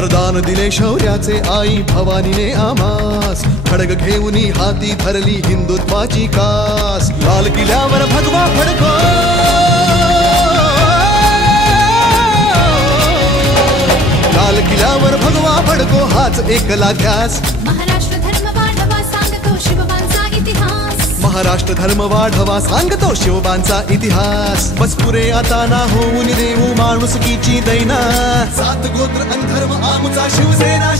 वरदान दिले शौर्याचे आई भवानीने आमास, खडग घेऊनी हाती धरली हिंदुत्वाची कास. लाल किल्ल्यावर भगवा फडको, लाल किल्ल्यावर भगवा फडको हाच एकला ध्यास. महाराष्ट्र धर्म वाढवा सांगतो शिवबांचा इतिहास, महाराष्ट्र धर्म वाढवा सांगतो शिवबांचा इतिहास. बस पुरे आता ना होऊन देऊ माणुसकीची दैना, सात गोत्र अन धर्म आमचा शिवसेना.